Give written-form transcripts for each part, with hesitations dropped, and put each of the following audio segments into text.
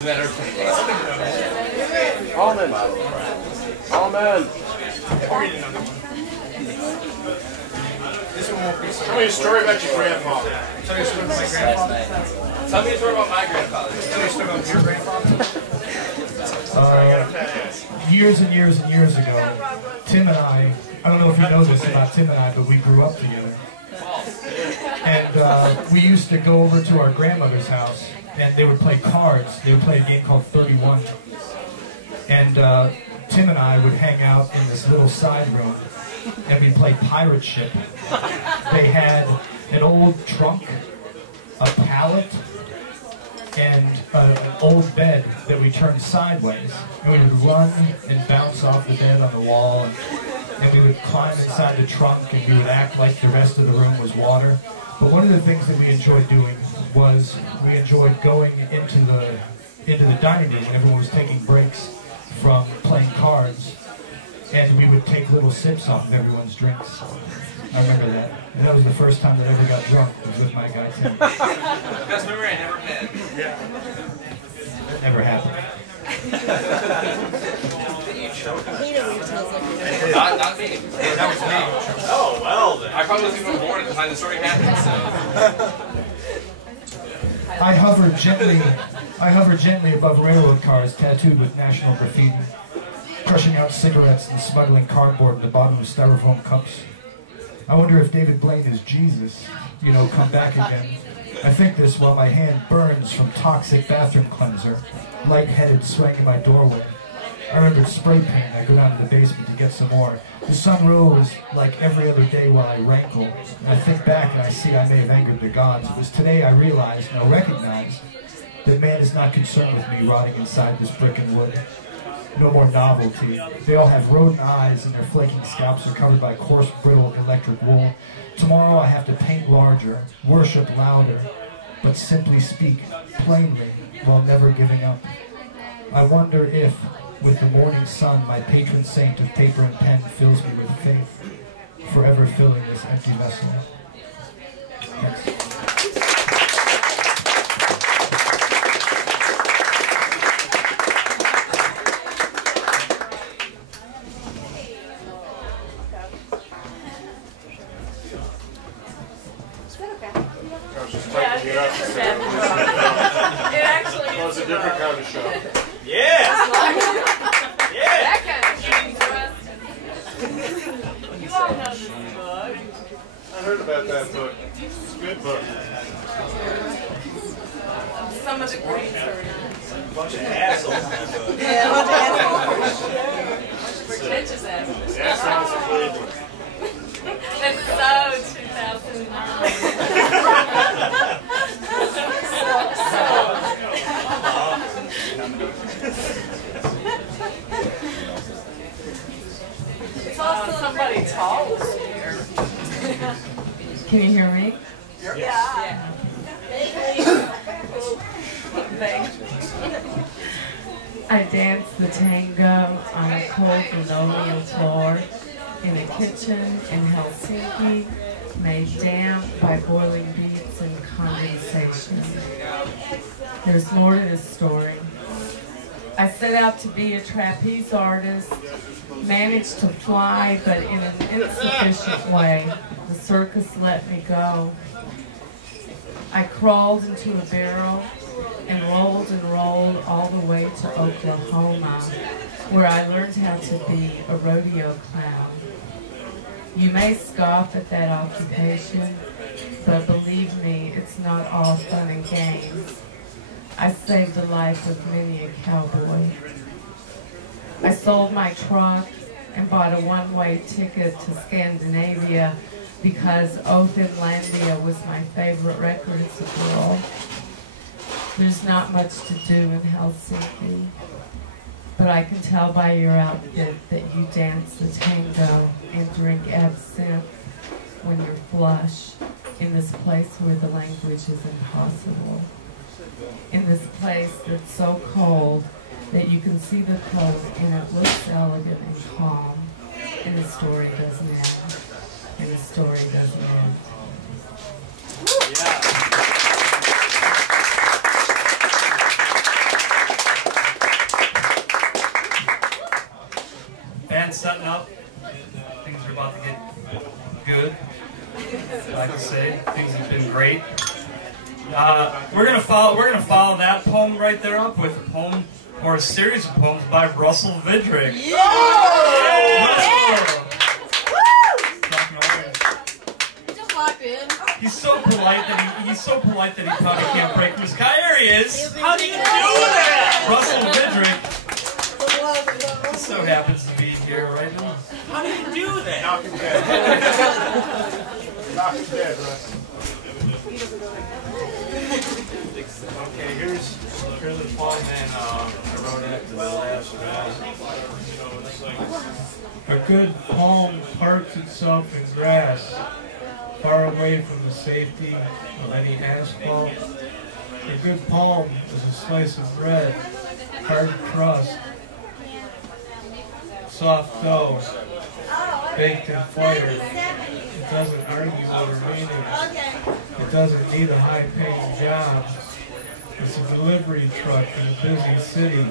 Alleman. Alleman. Tell me a story about your grandfather. Tell me a story about my grandfather. Tell me a story about my grandfather. Tell me a story about your grandfather. Years and years and years ago, Tim and I don't know if you know this about Tim and I, but we grew up together. And we used to go over to our grandmother's house, and they would play cards. They would play a game called 31. And Tim and I would hang out in this little side room, and we'd play pirate ship. They had an old trunk, a pallet, and an old bed that we turned sideways. And we would run and bounce off the bed on the wall, and we would climb inside the trunk, and we would act like the rest of the room was water. But one of the things that we enjoyed doing was we enjoyed going into the dining room when everyone was taking breaks from playing cards, and we would take little sips off of everyone's drinks. I remember that. And that was the first time that I ever got drunk, was with my guy Tim. Best memory I never had. Yeah. That never happened. Not me. That was me. Oh, well then. I probably wasn't even born at the time the story happened, so. I hover gently above railroad cars tattooed with national graffiti, crushing out cigarettes and smuggling cardboard in the bottom of styrofoam cups. I wonder if David Blaine is Jesus, you know, come back again. I think this while my hand burns from toxic bathroom cleanser, lightheaded swaying in my doorway. I remembered spray paint. I go down to the basement to get some more. The sun rose like every other day while I rankle. And I think back and I see I may have angered the gods. It was today I realized, no, recognize, that man is not concerned with me rotting inside this brick and wood. No more novelty. They all have rodent eyes and their flaking scalps are covered by coarse, brittle electric wool. Tomorrow I have to paint larger, worship louder, but simply speak plainly while never giving up. I wonder if, with the morning sun, my patron saint of paper and pen fills me with faith, forever filling this empty vessel. Thanks. It actually is. Well, it's a different kind of show. Yeah! Yeah! That kind of interesting. You all know this book. I heard about that book. It's a good book. Some of the greats are in it. A bunch of assholes. Yeah, a bunch of assholes. Pretentious assholes. Assholes of Cleveland. That's so 2009. It's also somebody tall is here. Can you hear me? Yeah. I danced the tango on a cold linoleum floor in a kitchen in Helsinki, made damp by boiling beets and condensation. There's more to this story. I set out to be a trapeze artist, managed to fly, but in an insufficient way. The circus let me go. I crawled into a barrel and rolled all the way to Oklahoma, where I learned how to be a rodeo clown. You may scoff at that occupation, but believe me, it's not all fun and games. I saved the life of many a cowboy. I sold my truck and bought a one-way ticket to Scandinavia because O Finlandia was my favorite record as a girl. There's not much to do in Helsinki, but I can tell by your outfit that you dance the tango and drink absinthe when you're flush in this place where the language is impossible. In this place that's so cold that you can see the cold and it looks elegant and calm, and the story doesn't end. And the story doesn't end. Yeah. good. I'd like to say things have been great. We're gonna follow that poem right there up with a poem or a series of poems by Russel Vidrick. Just walked in. He's so polite that he probably can't break from his car. Here he is. How do you do that? Russel Vidrick. So happens to be here right now. How do you do that? Knock him dead. Knock him dead, Russ. Okay, here's the poem and I wrote after the last A good poem parks itself in grass, far away from the safety of any asphalt. A good poem is a slice of bread, hard crust, soft dough, baked in fire. It doesn't argue over meaning. It doesn't need a high-paying job. It's a delivery truck in a busy city.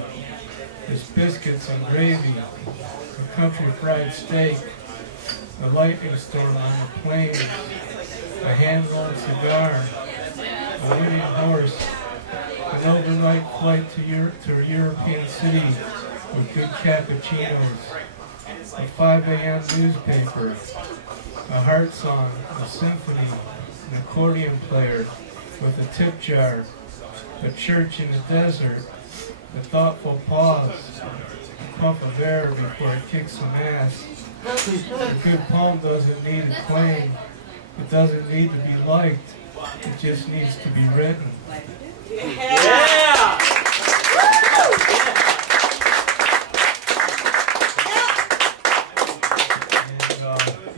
It's biscuits and gravy, a country fried steak, a lightning storm on the plains, a hand-rolled cigar, a winning horse, an overnight flight to a European city with good cappuccinos, a 5 a.m. newspaper, a heart song, a symphony, an accordion player with a tip jar, a church in the desert, a thoughtful pause, a puff of air before it kicks some ass. A good poem doesn't need acclaim. It doesn't need to be liked. It just needs to be written. Yeah!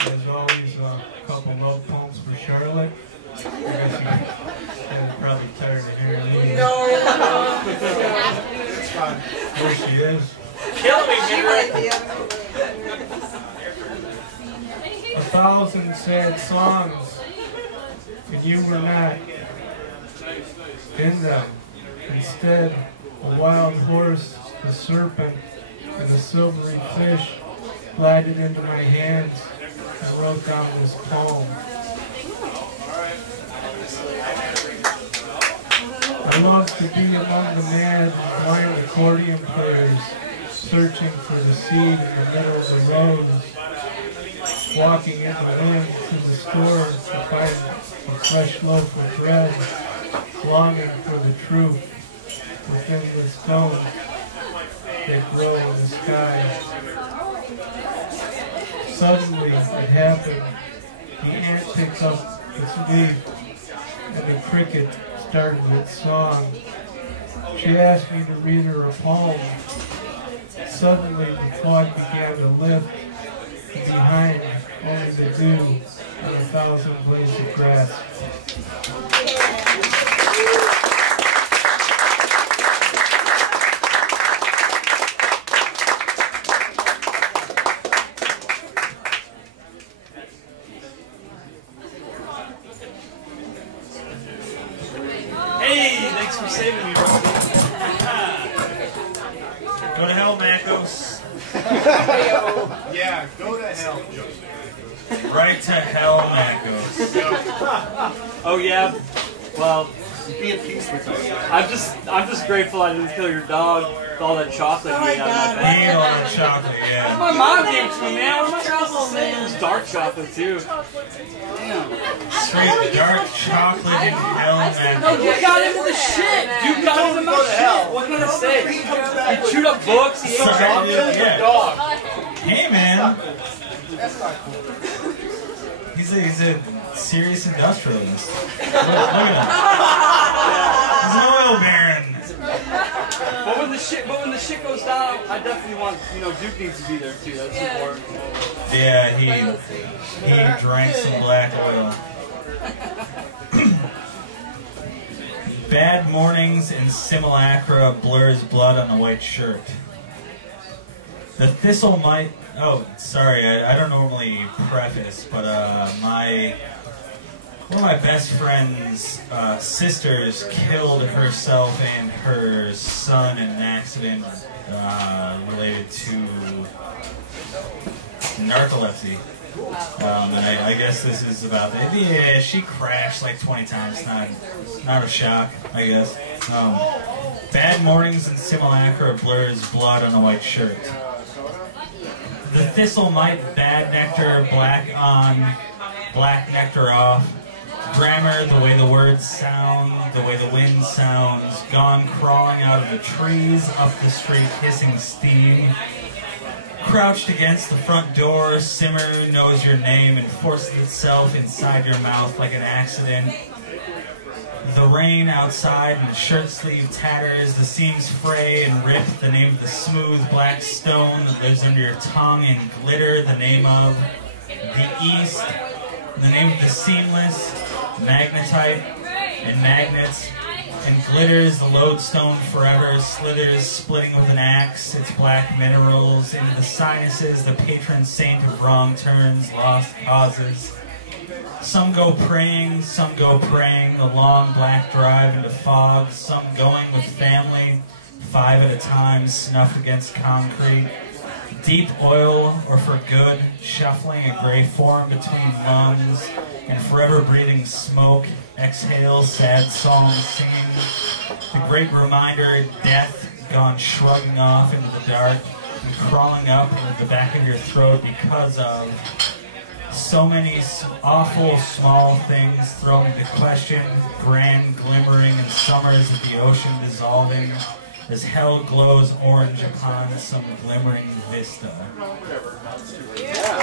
And as always, a couple love poems for Charlotte. I guess you guys are probably tired of hearing these. No. It's fine. There she is. Kill me, Henry! 1,000 sad songs, and you were not in them. Instead, a wild horse, a serpent, and a silvery fish glided into my hands and wrote down this poem. I love to be among the mad, blind accordion players, searching for the seed in the middle of the rose, walking in the wind to the store to find a fresh loaf of bread, longing for the truth within the stones that grow in the sky. Suddenly, it happened. The ant picked up its leaf, and the cricket started its song. She asked me to read her a poem. Suddenly, the thought began to lift, and behind only the dew on 1,000 blades of grass. Hey, thanks for saving me, Rosin. Go to hell, Macos. Yeah, go to hell, Joseph. Right to hell, Macos. Oh yeah, well, Be at peace with us. I'm just grateful I didn't kill your dog with all that chocolate you ate out of my He bag. ate all that chocolate, yeah. My mom gave it to me, man. What am I supposed to say? It was dark chocolate too. Straight dark chocolate in hell, No, Macos. you got into the shit. You got into my shit. What can I say? He chewed up books. He ate Sorry, chocolate. yeah. Dog. Hey, man. That's not cool. He's a serious industrialist. Look at him. He's an oil baron. But when the shit goes down, I definitely want, Duke needs to be there too. That's important. Yeah, he drank some black oil. Bad mornings and simulacra blurs blood on the white shirt. The thistle might... Oh, sorry, I don't normally preface, but one of my best friend's sisters killed herself and her son in an accident related to narcolepsy. And I guess this is about that. Yeah, she crashed like 20 times. Not a shock, I guess. Bad mornings and simulacra blurs blood on a white shirt. The thistle might bad nectar, black on, black nectar off. Grammar, the way the words sound, the way the wind sounds. Gone crawling out of the trees, up the street, hissing steam. Crouched against the front door, simmer knows your name and forces itself inside your mouth like an accident. The rain outside and the shirt sleeve tatters, the seams fray and rip, the name of the smooth black stone that lives under your tongue and glitter, the name of the east, the name of the seamless, magnetite and magnets, and glitters the lodestone forever, slithers splitting with an axe, its black minerals into the sinuses, the patron saint of wrong turns, lost causes. Some go praying, the long black drive into fog, some going with family, 5 at a time, snuffed against concrete. Deep oil or for good, shuffling a gray form between lungs, and forever breathing smoke, exhale, sad songs singing. The great reminder, death, gone shrugging off into the dark and crawling up into the back of your throat because of so many awful small things thrown into question, grand glimmering in summers of the ocean dissolving, as hell glows orange upon some glimmering vista. Yeah.